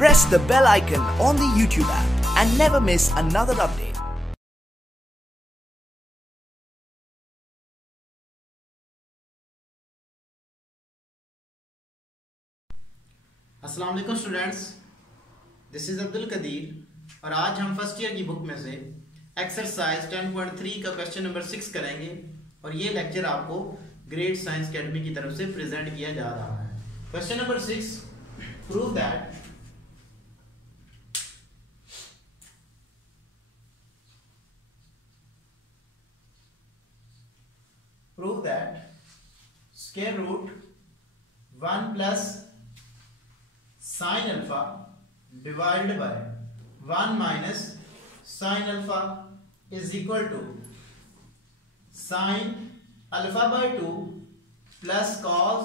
Press the bell icon on the YouTube app and never miss another update. अस्सलाम वालेकुम students, this is Abdul Qadir और आज हम first year की बुक में से एक्सरसाइज 10.3 का क्वेश्चन नंबर 6 करेंगे और ये लेक्चर आपको ग्रेड साइंस अकेडमी की तरफ से प्रेजेंट किया जा रहा है। Question number 6, prove that square root 1 plus sin alpha divided by 1 minus sin alpha is equal to sin alpha by 2 plus cos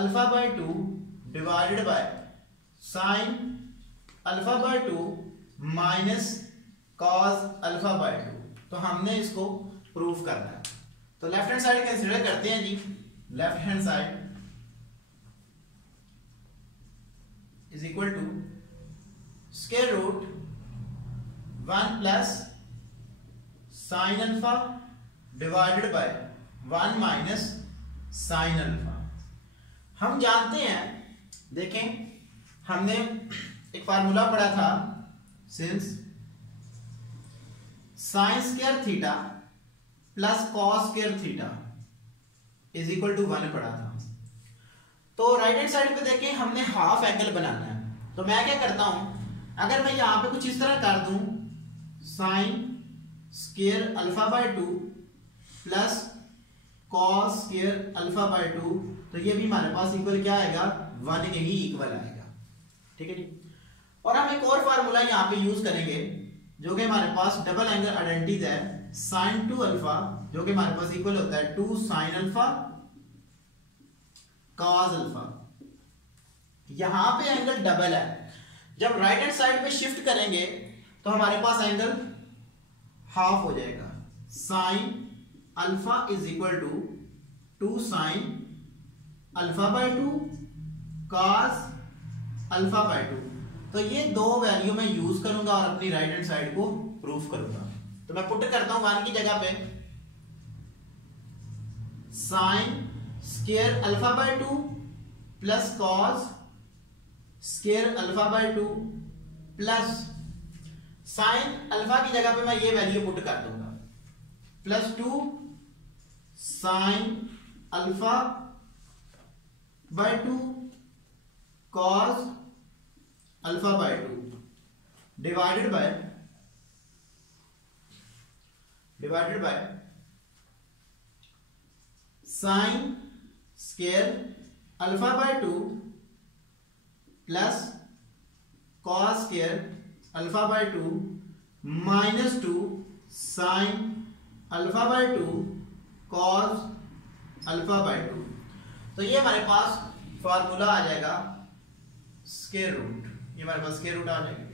alpha by 2 divided by sin alpha by 2 minus cos alpha by 2। तो हमने इसको proof करना है। तो left hand side consider करते हैं जी। Left hand side is equal to square root 1 plus sin alpha divided by 1 minus sin alpha। हम जानते हैं, देखें हमने एक फार्मूला पढ़ा था, since sin square theta plus cos square theta is equal to 1 पढ़ा था। तो राइट हैंड साइड पे देखें हमने हाफ एंगल बनाना है। तो मैं क्या करता हूं, अगर मैं यहां पे कुछ इस तरह कर दूं sine square alpha by 2 plus cos square alpha by 2, तो ये भी हमारे पास इक्वल क्या आएगा, 1 के ही इक्वल आएगा। ठीक है जी। और हम एक और फार्मूला यहां पे यूज करेंगे जो कि हमारे पास डबल एंगल आइडेंटिटीज है, साइन 2 अल्फा जो कि हमारे पास इक्वल होता है 2 साइन अल्फा cos अल्फा। यहां पे एंगल डबल है, जब राइट हैंड साइड पे शिफ्ट करेंगे तो हमारे पास एंगल हाफ हो जाएगा। Sine alpha is equal to 2 sine alpha by 2 cos alpha by 2। तो ये दो वैल्यू मैं यूज करूंगा और अपनी राइट हैंड साइड को प्रूफ करूंगा। तो मैं पुट करता हूं 1 की जगह पे sine square alpha by 2 plus cos square alpha by 2 plus sine alpha की जगह पे मैं ये वैल्यू पुट कर दूंगा plus 2 sine alpha by 2 cos alpha by 2 divided by sine square alpha by 2 plus cos square alpha by 2 minus 2 sine alpha by 2 cos alpha by 2। तो ये हमारे पास फार्मूला आ जाएगा स्क्वायर रूट, ये हमारे पास स्क्वायर रूट आ जाएगा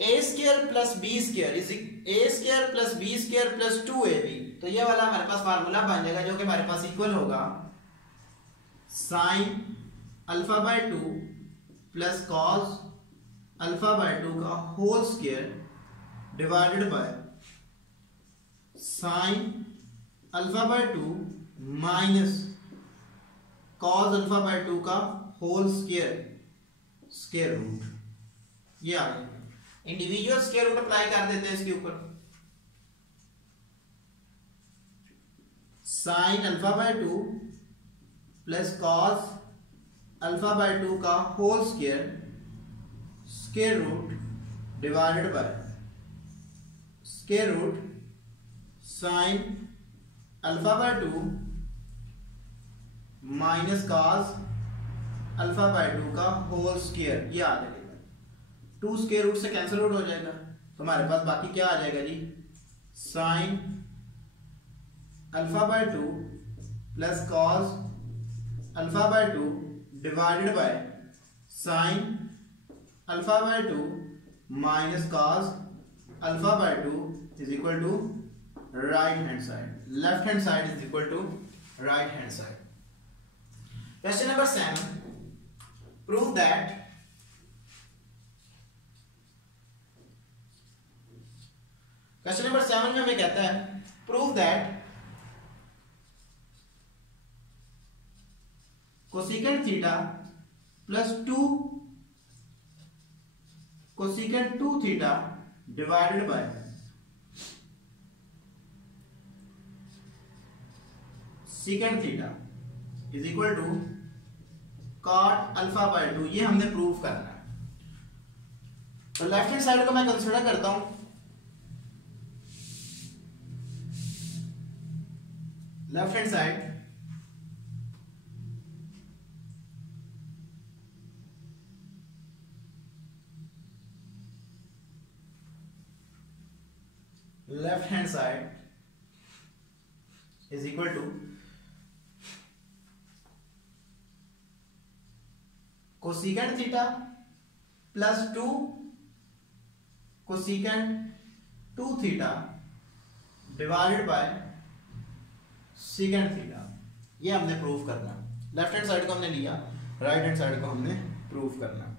a square plus b square is a square plus b square plus 2ab। तो ये वाला हमारे पास फार्मूला बन जाएगा जो कि हमारे पास इक्वल होगा sine alpha by 2 plus cos alpha by 2 का whole square divided by sine alpha by 2 minus cos alpha by 2 का होल स्क्वायर रूट। ये आ गया। इंडिविजुअल स्क्वायर रूट अप्लाई कर देते हैं इसके ऊपर। Sine alpha by 2 plus cos alpha by 2 का whole square root divided by square root sine alpha by 2 minus cos alpha by 2 का होल स्क्वायर। ये आ जाएगा, 2 स्क्वायर रूट से कैंसिल आउट हो जाएगा। तो हमारे पास बाकी क्या आ जाएगा जी, sine alpha by 2 plus cos alpha by 2 divided by sine alpha by 2 minus cos alpha by 2 is equal to right hand side. Left hand side is equal to right hand side. Question number 7, prove that question number 7 में हमें कहता है prove that cosecant theta plus 2 cosecant 2 theta divided by secant theta is equal to cot alpha by 2, ये हमने prove करना है। तो left hand side को मैं कंसीडर करता हूं, left hand side is equal to cosecant theta plus 2 cosecant 2 theta divided by secant theta, ये हमने प्रूव करना। लेफ्ट हैंड साइड को हमने लिया, राइट हैंड साइड को हमने प्रूव करना।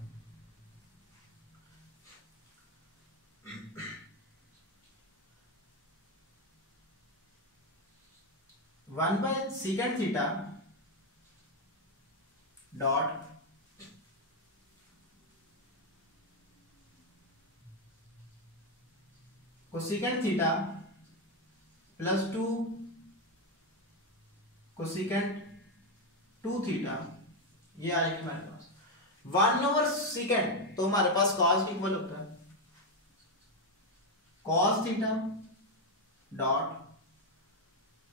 One by second theta dot cosecant theta plus 2 cosecant 2 theta, ये आ जाएगी हमारे पास 1/सेकेंड। तो हमारे पास कॉस इक्वल होता है कॉस थीटा डॉट,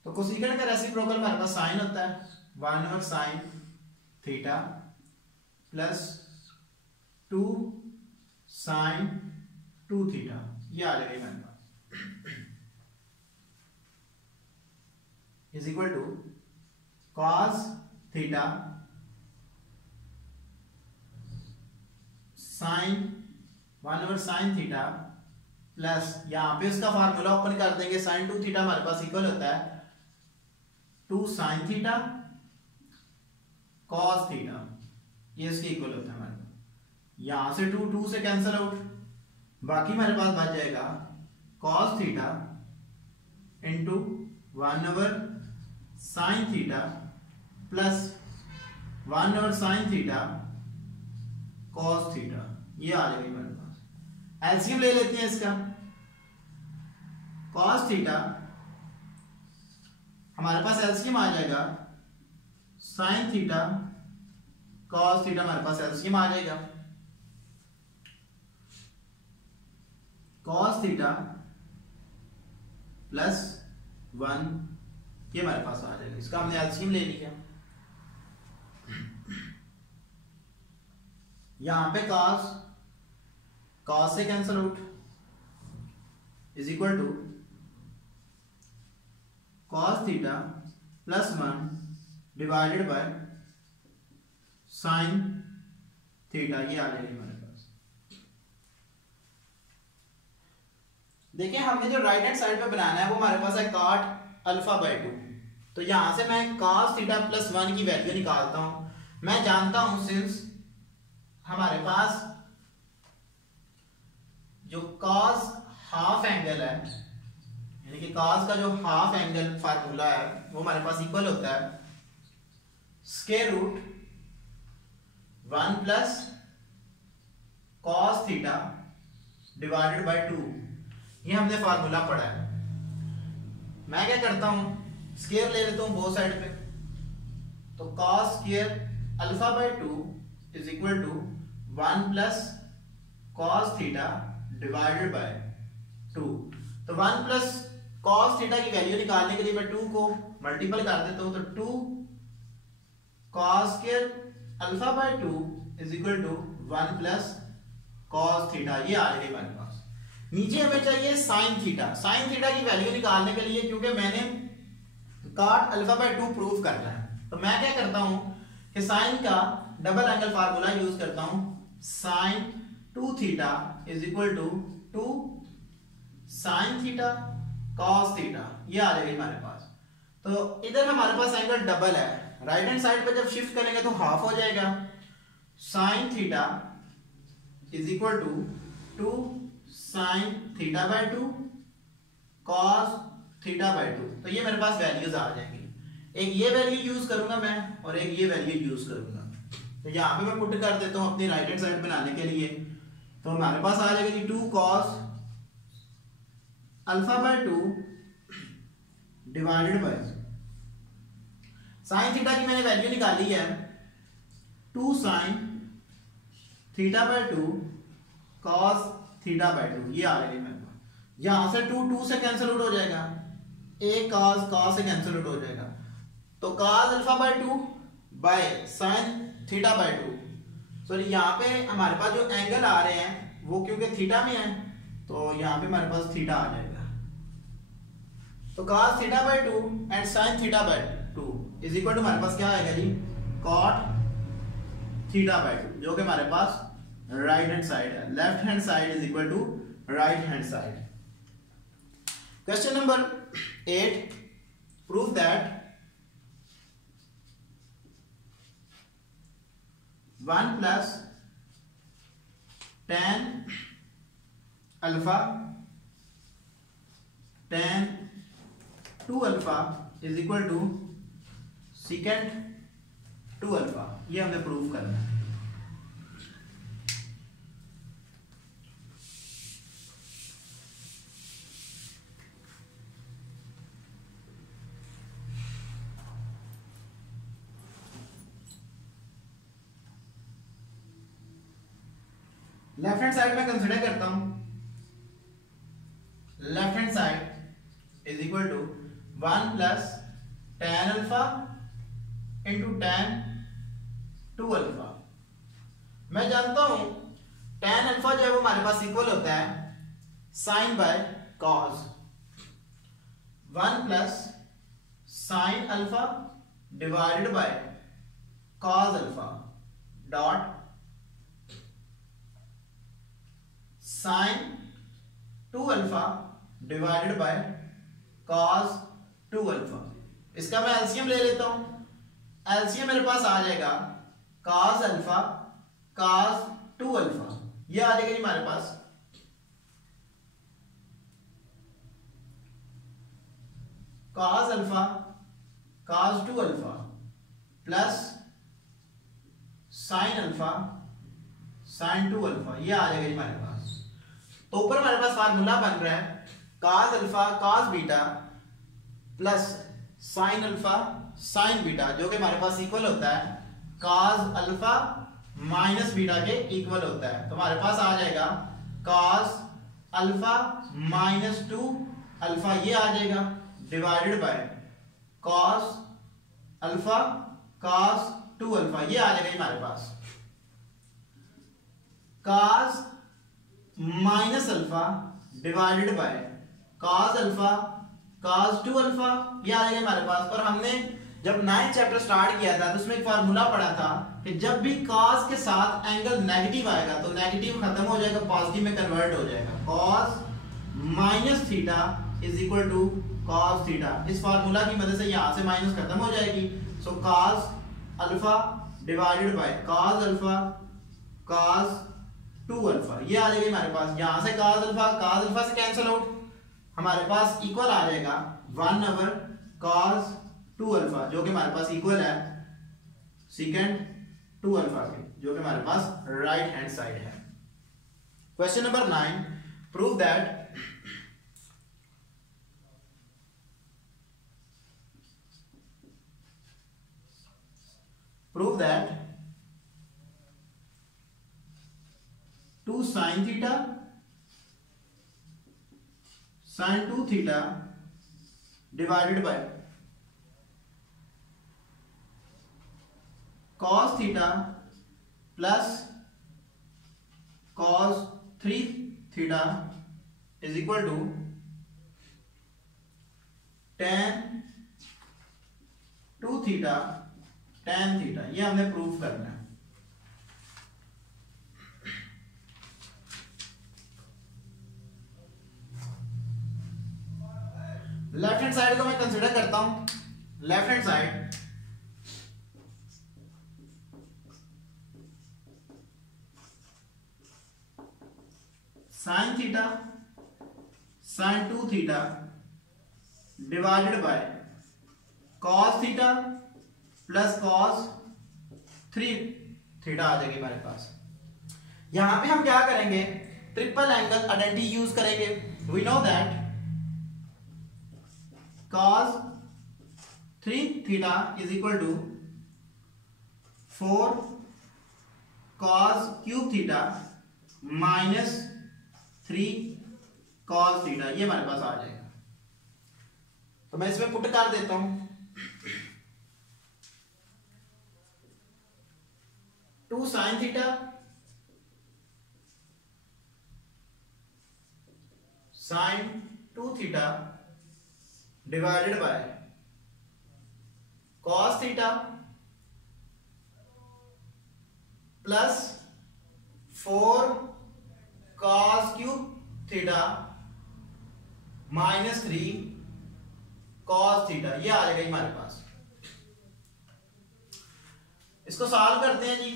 तो कोसेकेंट का रेसिप्रोकल हमारे पास साइन होता है 1/साइन थीटा प्लस 2 साइन 2 थीटा, ये आ जाएगी हमारे पास is equal to cos theta sine 1/साइन थीटा प्लस, यहां पे इसका फार्मूला ओपन कर देंगे, साइन 2 थीटा हमारे पास इक्वल होता है 2 साइन थीटा कॉस थीटा, ये इसके इक्वल होता है हमारे पास। यहां से 2 से कैंसिल आउट, बाकी हमारे पास बच जाएगा कॉस थीटा इंटू 1/साइन थीटा प्लस 1/साइन थीटा कॉस थीटा, ये आ जाएगा हमारे पास। एलसीएम ले लेते हैं इसका, कॉस थीटा हमारे पास एलसीएम आ जाएगा साइन थीटा कॉस थीटा, हमारे पास एलसीएम आ जाएगा कॉस थीटा प्लस 1, ये हमारे पास आ जाएगा। इसका हमने एलसीएम ले लिया, यहां पे कॉस से cancel out is equal to cos theta plus 1 divided by sine theta, ये आ जाएगी हमारे पास। देखिए हमने जो राइट हैंड साइड पे बनाना है वो हमारे पास है cot अल्फा बाय 2, तो यहां से मैं cos थीटा प्लस 1 की वैल्यू निकालता हूं। मैं जानता हूं सिंस हमारे पास जो cos हाफ एंगल है, यानी कि cos का जो हाफ एंगल फार्मूला है वो हमारे पास इक्वल होता है square root 1 plus cos theta divided by 2, ये हमने फार्मूला पढ़ा है। मैं क्या करता हूं, स्क्वायर ले लेता हूं बोथ साइड पे, तो cos square alpha by 2 is equal to 1 plus cos theta divided by 2। तो 1 प्लस cos थीटा की वैल्यू निकालने के लिए मैं 2 को मल्टीपल कर देता हूं, तो 2 cos square alpha by 2 is equal to 1 plus cos theta, ये आ जाएगा हमारे पास। नीचे हमें चाहिए sin थीटा। sin थीटा की वैल्यू निकालने के लिए, क्योंकि मैंने cot अल्फा बाय 2 प्रूव करना है, तो मैं क्या करता हूं कि sin का डबल एंगल फार्मूला यूज करता हूं, sin 2 theta is equal to 2 sin theta cos theta, ये आ जाएगा हमारे पास। तो इधर हमारे पास एंगल डबल है, राइट हैंड साइड पे जब शिफ्ट करेंगे तो हाफ हो जाएगा, sine theta is equal to 2 sine theta by 2 cos theta by 2। तो ये मेरे पास वैल्यूज आ जाएंगी। एक ये वैल्यू यूज करूंगा मैं और एक ये वैल्यू यूज करूंगा। तो यहाँ पे मैं पुट कर देता हूँ अपनी राइट हैंड साइड बनाने के लिए। तो हमारे पास आ जाएगी 2 cos alpha by 2 divided by sine theta की मैंने वैल्यू निकाली है 2 sine theta by 2 cos theta by 2। ये आ रही है मेरे पास। यहां से 2 से कैंसिल आउट हो जाएगा, एक cos से कैंसिल आउट हो जाएगा। तो cos alpha by 2 bye sine theta by 2। Sorry यहाँ पे हमारे पास जो एंगल आ रहे हैं वो क्योंकि थीटा में है तो यहाँ पे हमारे पास थीटा आ जाएगा। तो cos theta by 2 and sine theta by 2 is equal to हमारे पास क्या आएगा जी cot थीटा बाय 2, जो कि हमारे पास राइट हैंड साइड है। Left hand side is equal to right hand side. Question number 8, prove that 1 plus tan alpha tan 2 alpha is equal to secant 2 alpha। ये हमने प्रूव करना है। लेफ्ट हैंड साइड में कंसीडर करता हूं। Left hand side is equal to 1 plus tan alpha into tan 2 alpha. मैं जानता हूं tan अल्फा जो है वो हमारे पास इक्वल होता है sine by cos. 1 plus sine alpha divided by cos alpha dot sine 2 alpha divided by cos 2 alpha. इसका मैं एलसीएम ले लेता हूं। एलसीएम मेरे पास आ जाएगा कॉस अल्फा कॉस 2 अल्फा। ये आ जाएगा जी हमारे पास cos alpha cos 2 alpha plus sine alpha sine 2 alpha. ये आ जाएगा जी हमारे पास। तो ऊपर हमारे पास फार्मूला बन रहा है cos alpha cos beta plus sin alpha sin beta, जो कि हमारे पास इक्वल होता है cos अल्फा माइनस बीटा के इक्वल होता है। तो हमारे पास आ जाएगा cos अल्फा माइनस 2 अल्फा। ये आ जाएगा divided by cos alpha cos 2 alpha. ये आ जाएगा हमारे पास cos minus alpha divided by cos alpha cos 2 alpha. ये आ जाएगा हमारे पास। और हमने जब 9th चैप्टर स्टार्ट किया था तो उसमें एक फार्मूला पढ़ा था कि जब भी cos के साथ एंगल नेगेटिव आएगा तो नेगेटिव खत्म हो जाएगा, पॉजिटिव में कन्वर्ट हो जाएगा। cos minus theta is equal to cos theta. इस फार्मूला की मदद से यहां से माइनस खत्म हो जाएगी। So cos alpha divided by cos alpha cos 2 alpha. ये आ जाएगी हमारे पास। यहां से cos अल्फा से कैंसिल आउट, हमारे पास इक्वल आ जाएगा 1 ओवर cos 2 अल्फा, जो कि हमारे पास इक्वल है सेकंड 2 अल्फा के, जो कि हमारे पास राइट हैंड साइड है। Question number 9, prove that prove that 2 sin theta sin 2 theta divided by cos theta plus cos 3 theta is equal to tan 2 theta tan theta. ये हमने प्रूफ करना है। लेफ्ट हैंड साइड को मैं consider करता हूं। Left hand side sine theta sine 2 theta divided by cos theta plus cos 3 theta आ जाएगी हमारे पास। यहां पे हम क्या करेंगे, ट्रिपल एंगल आइडेंटिटी यूज करेंगे। We know that cos 3 theta is equal to 4 cos cube theta minus 3 cos theta, ये हमारे पास आ जाएगा। तो मैं इसमें पुट कर देता हूं 2 sin theta sin 2 theta divided by cos theta plus 4 cos cube theta minus 3 cos theta, ये आ जाएगा हमारे पास। इसको सॉल्व करते हैं जी।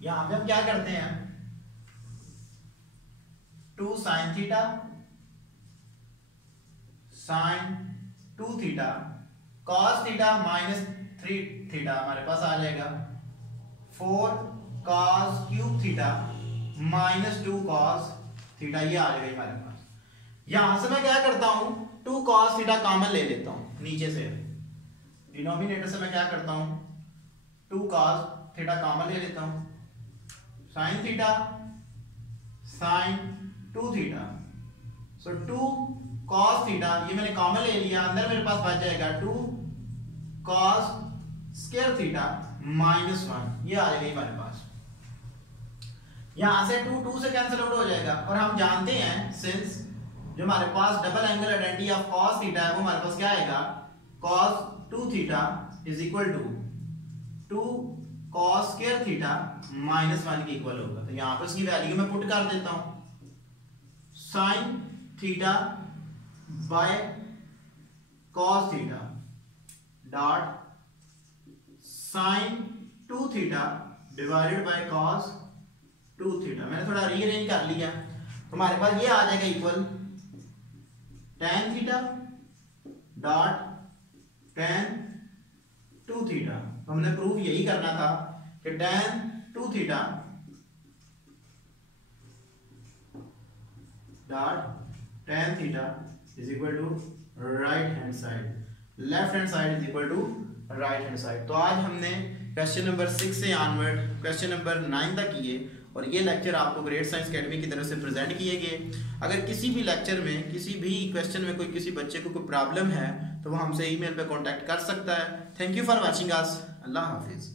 यहां पे हम क्या करते हैं, 2 sin theta sin 2 theta cos theta minus 3 theta हमारे पास आ जाएगा 4 cos cube theta minus 2 cos theta, ये आ जाएगा हमारे पास। यहां से मैं क्या करता हूं, 2 cos थीटा कॉमन ले लेता हूं नीचे से, डिनोमिनेटर से मैं क्या करता हूं 2 cos थीटा कॉमन ले लेता हूं, sin थीटा sin 2 थीटा, सो 2 cos थीटा ये मैंने कॉमन ले लिया, अंदर मेरे पास बच जाएगा 2 cos स्क्वायर थीटा माइनस 1, ये आ जाएगा हमारे पास। यहां से 2 से कैंसिल आउट हो जाएगा, और हम जानते हैं सिंस जो हमारे पास double angle identity of cos theta है वो हमारे पास क्या आएगा, cos 2 theta is equal to 2 cos square theta minus 1 के इक्वल होगा। तो यहां पर इसकी वैल्यू मैं पुट कर देता हूं, sin theta by cos theta dot sin 2 theta divided by cos 2 theta. मैंने थोड़ा रीअरेंज कर लिया, तो हमारे पास ये आ जाएगा equal tan theta dot tan 2 theta. तो हमने प्रूफ यही करना था कि tan 2 theta dot tan theta is equal to right hand side, left hand side is equal to right hand side. तो आज हमने क्वेश्चन नंबर 6 से ऑनवर्ड क्वेश्चन नंबर 9 तक किए, और ये लेक्चर आपको ग्रेट साइंस अकेडमी की तरफ से प्रेजेंट किए गए। अगर किसी भी लेक्चर में किसी भी क्वेश्चन में कोई किसी बच्चे को कोई प्रॉब्लम है तो वो हमसे ईमेल पे कांटेक्ट कर सकता है। Thank you for watching us. Allah Hafiz.